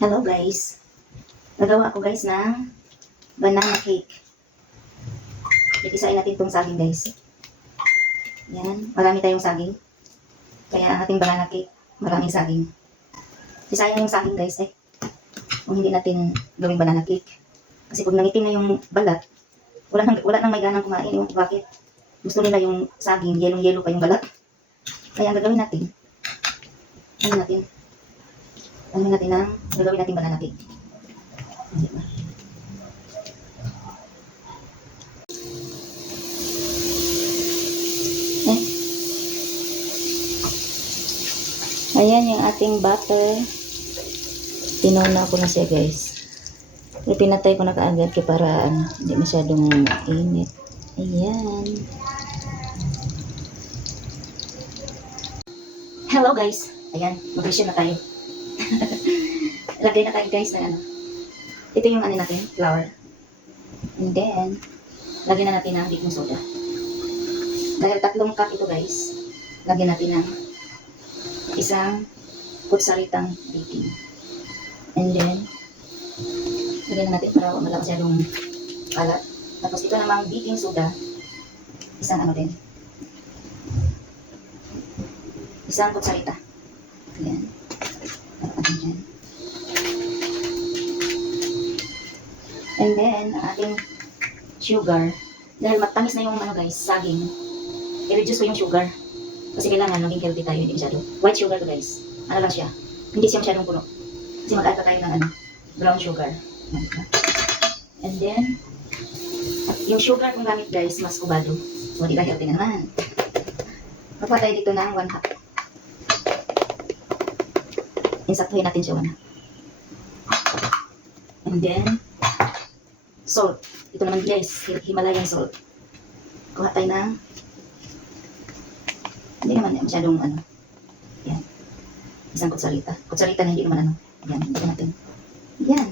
Hello guys. Nagawa ako guys ng banana cake. Ipisain natin itong saging guys. Yan. Marami tayong saging. Kaya ang ating banana cake, maraming saging. Sayang yung saging guys eh. Kung hindi natin gawing banana cake. Kasi pag nangitim na yung balat, wala nang may ganang kumain. Yung bakit? Gusto nila yung saging, yellow pa yung balat. Kaya ang gagawin natin, gagawin natin banana cake. Diba? Ayan yung ating butter. Tinuna ko na siya guys. Pinatay ko na kaagad para hindi masyadong init. Ayan. Hello guys. Ayan, mag-resume na tayo. Lagay na tayo guys na ito yung natin, flour. And then, lagyan na natin ng baking soda. Dahil 3 cup ito guys, lagyan natin ng isang kutsaritang baking. And then, lagyan na natin para wala masyadong kalat. Tapos ito namang baking soda, isang isang kutsarita. Ayan. Dyan. And then, ating sugar. Dahil matamis na yung guys, saging. I-reduce ko yung sugar. Kasi kailangan maging healthy tayo, hindi masyado. White sugar to guys. Ano lang siya. Hindi siya masyadong puno. Kasi mag-add pa tayo ng brown sugar. And then, yung sugar kung gamit guys, mas kubado. So, di ba healthy na naman. Magpa tayo dito ng 1 half. Insaktuhin natin siya 1 half. And then, salt. Ito naman guys, Himalayan salt. Kuha tayo ng, hindi naman masyadong yan. Isang kutsarita. Kutsarita na hindi naman yan, hindi natin. Yan.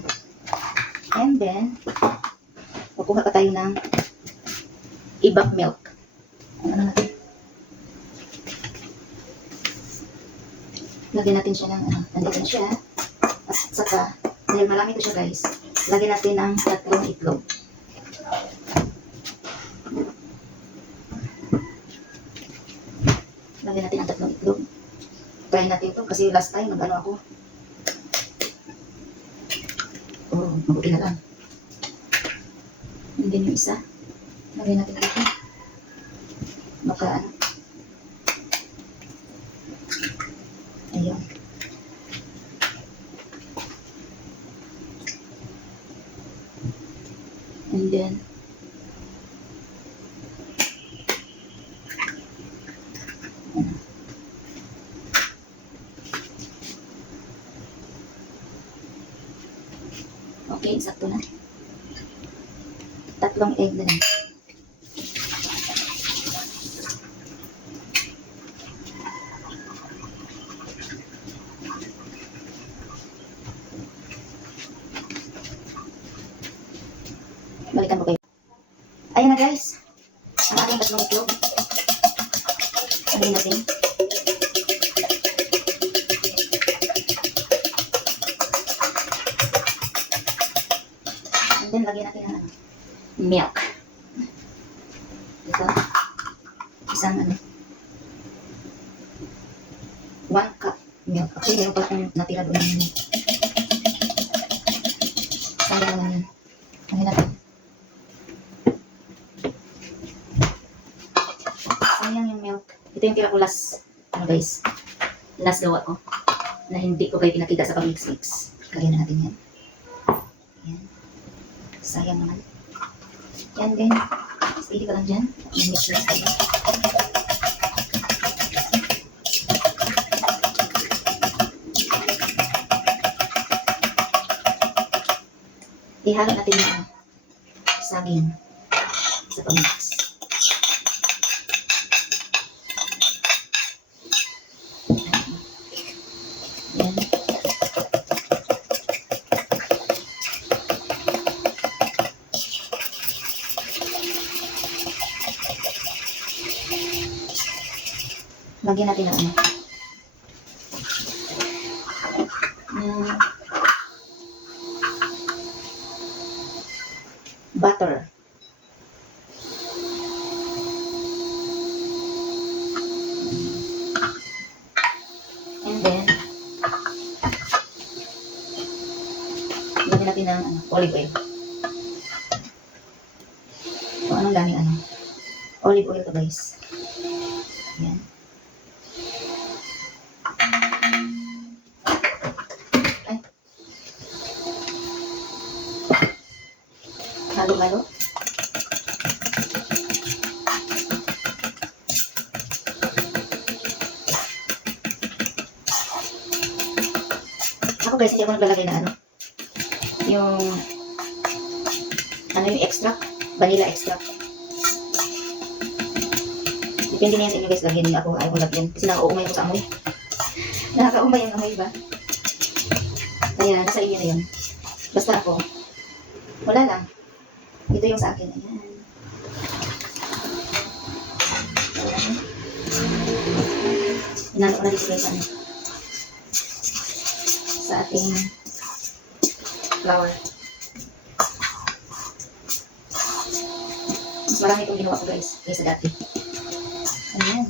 And then, kukuha ka tayo ng ibak milk. Ano natin? Lagyan natin siya ng nandito siya. At saka, dahil marami ko siya guys, lagyan natin ng 3 itlog. Lagyan natin ang 3 itlog. Try natin ito kasi last time ako. Oh, mabuti na lang. And then yung isa, lagyan natin dito. Baka ayun. And then, okay, sakto na. 3 egg na lang. Balikan ko kayo. Ayan na guys. Ang ating 3 itlog. Sabihin natin. And then, lagyan natin ng milk. Ito. Isang 1 cup milk. Actually, meron pala akong natira doon ng milk. Sayang naman yun. Lagyan natin. Sayang yung milk. Ito yung tira ko last, guys. Last gawa ko. Na hindi ko kayo pinakita sa pag-mix-mix. Lagyan na natin yan. Yan. Sayang naman. Yan din. Steady ka lang dyan. Mix na tayo. Ihalo natin yung saging sa pag-mix. Yan. Lagyan natin ng butter. And then, lagyan natin ng olive oil. Kung anong daming olive oil to guys. Ayan. Ay. Halo-halo. Ako guys, hindi ako naglalagay na yung extract, vanilla extract. Depende na yan sa inyo guys, lagyan niyo. Ako ayaw ko lagyan kasi nakakaumay ko sa amoy. Nakakaumay yung amoy ba? Kaya nasa inyo na yun. Basta ako, wala lang. Ito yung sa akin. Ayan. Inano ko na display sa ating flour. Mas marami itong ginawa ko guys kaysa dati. Ayan.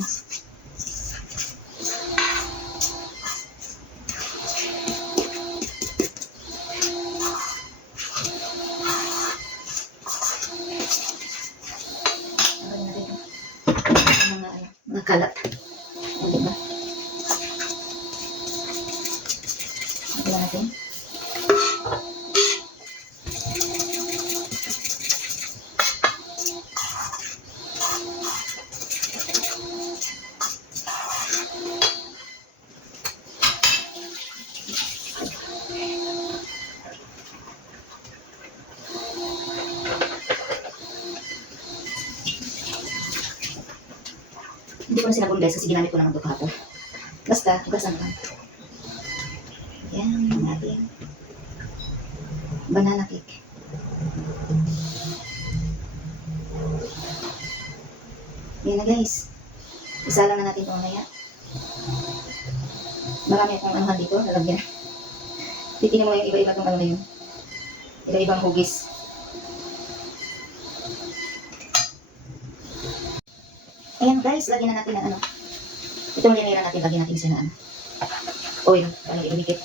Mga kalat. Ayan, diba? Lagyan natin. Hindi ko na sinabon guys kasi ginamit ko naman ito kahapon. Basta, hugasan lang. Yan, ang ating banana cake. Yan na guys. Isa lang na natin ito mamaya. Marami akong anuhan dito, lalagyan. Titingnan mo yung iba-iba itong na yun. Iba-ibang hugis. Ayan guys, lagyan na natin ng itong linira natin, lagyan natin siya na oil, para hindi dumikit.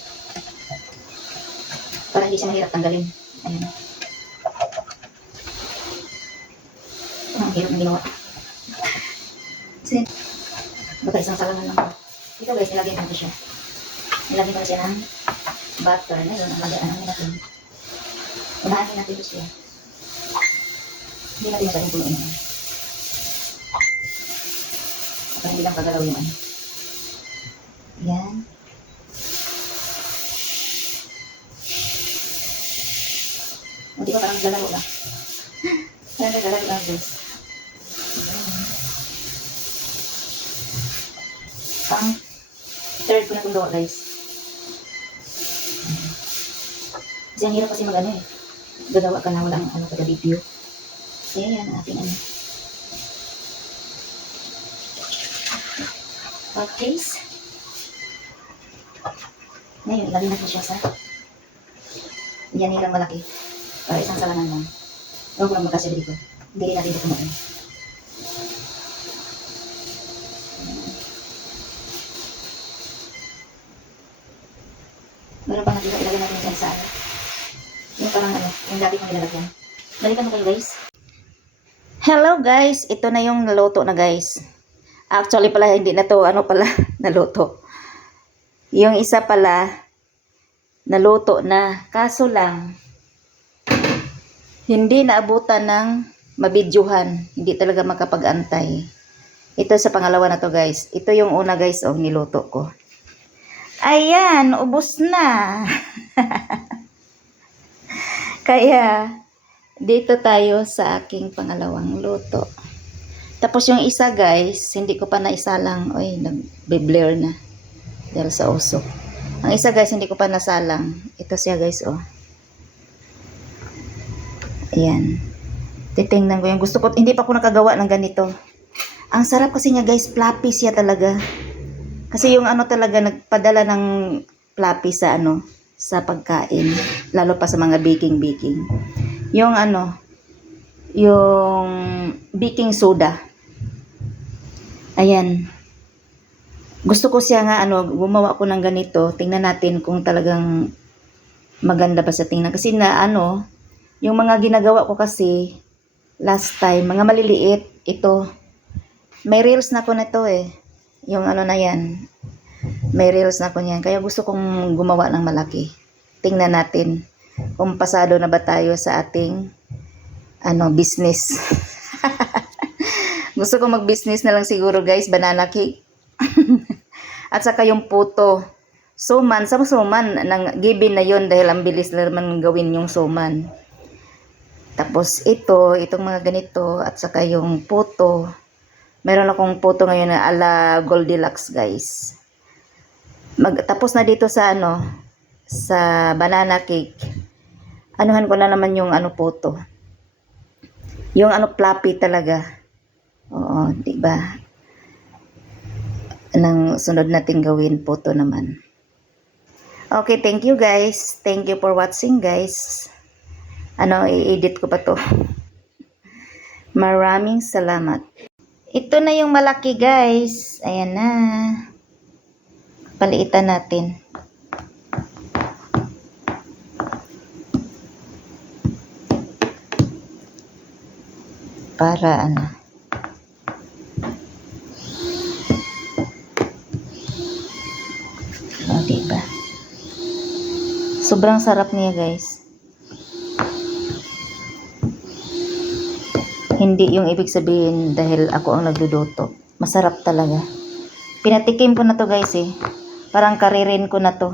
Para hindi siya mahirap tanggalin. Ayan. Ang hirap na ginawa. Kasi, baka isang salangan lang. Ito guys, nilagyan natin siya. Nilagyan ko na siya ng butter. Ngayon, ang lagyan natin. Unahin natin ito siya. Hindi natin masyadong punuin. Para hindi lang kagalaw yung Yan. O, di ba parang galaw lang? Parang galaw lang guys. Pang third ko na itong gawa guys. Kasi ang hirap kasi mag gagawa ka na walang taga-video. Kaya yan ang ating Okay. Ngayon, ilagay natin siya sa yan nilang malaki. Para isang salaman lang. Huwag ko lang magkasya dito. Hindi natin ito kumain. Meron pang natira, ilagay natin siya sa yung parang yung dati kong nilalagyan. Balikan mo kayo guys. Hello guys, ito na yung naluto na guys. Actually pala, hindi na to, naluto. Yung isa pala, naluto na. Kaso lang, hindi naabutan ng mabidyuhan. Hindi talaga makapag-antay. Ito sa pangalawa na to guys. Ito yung una guys, niluto ko. Ayan, ubos na. Kaya, dito tayo sa aking pangalawang luto. Tapos yung isa guys, hindi ko pa naisalang. Oy, nagbe-blur na. Dahil sa usok. Ang isa guys, hindi ko pa nasalang. Ito siya guys, Ayan. Titingnan ko yung gusto ko. Hindi pa ako nakagawa ng ganito. Ang sarap kasi niya guys, floppy siya talaga. Kasi yung talaga, nagpadala ng floppy sa sa pagkain. Lalo pa sa mga baking. Yung yung baking soda. Ayan. Gusto ko siya nga, gumawa ko ng ganito. Tingnan natin kung talagang maganda ba sa tingnan. Kasi yung mga ginagawa ko kasi, last time, mga maliliit, ito. May reels na ko nito eh. Yung na yan. May reels na ko niyan. Kaya gusto kong gumawa ng malaki. Tingnan natin kung pasado na ba tayo sa ating business. Gusto ko mag-business na lang siguro guys, banana cake. At saka yung puto. Suman, sa suman, given na yon dahil ang bilis na naman gawin yung suman. Tapos itong mga ganito, at saka yung puto. Meron akong puto ngayon na ala Goldilocks guys. Tapos na dito sa sa banana cake. Anuhan ko na naman yung puto. Yung fluffy talaga. Oo, 'di ba? Nang sunod natin gawin puto naman. Okay, thank you guys. Thank you for watching guys. I-edit ko pa to. Maraming salamat. Ito na yung malaki guys. Ayan na. Paliitan natin. Para diba? Sobrang sarap niya guys. Hindi yung ibig sabihin dahil ako ang nagluluto. Masarap talaga. Pinatikim ko na to guys eh. Parang karirin ko na to.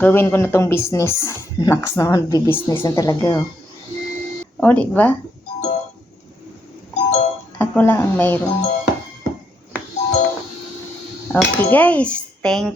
Gawin ko na tong business. Naks naman, business na talaga. Oh, diba? Ako lang ang mayroon. Okay guys. Thank you.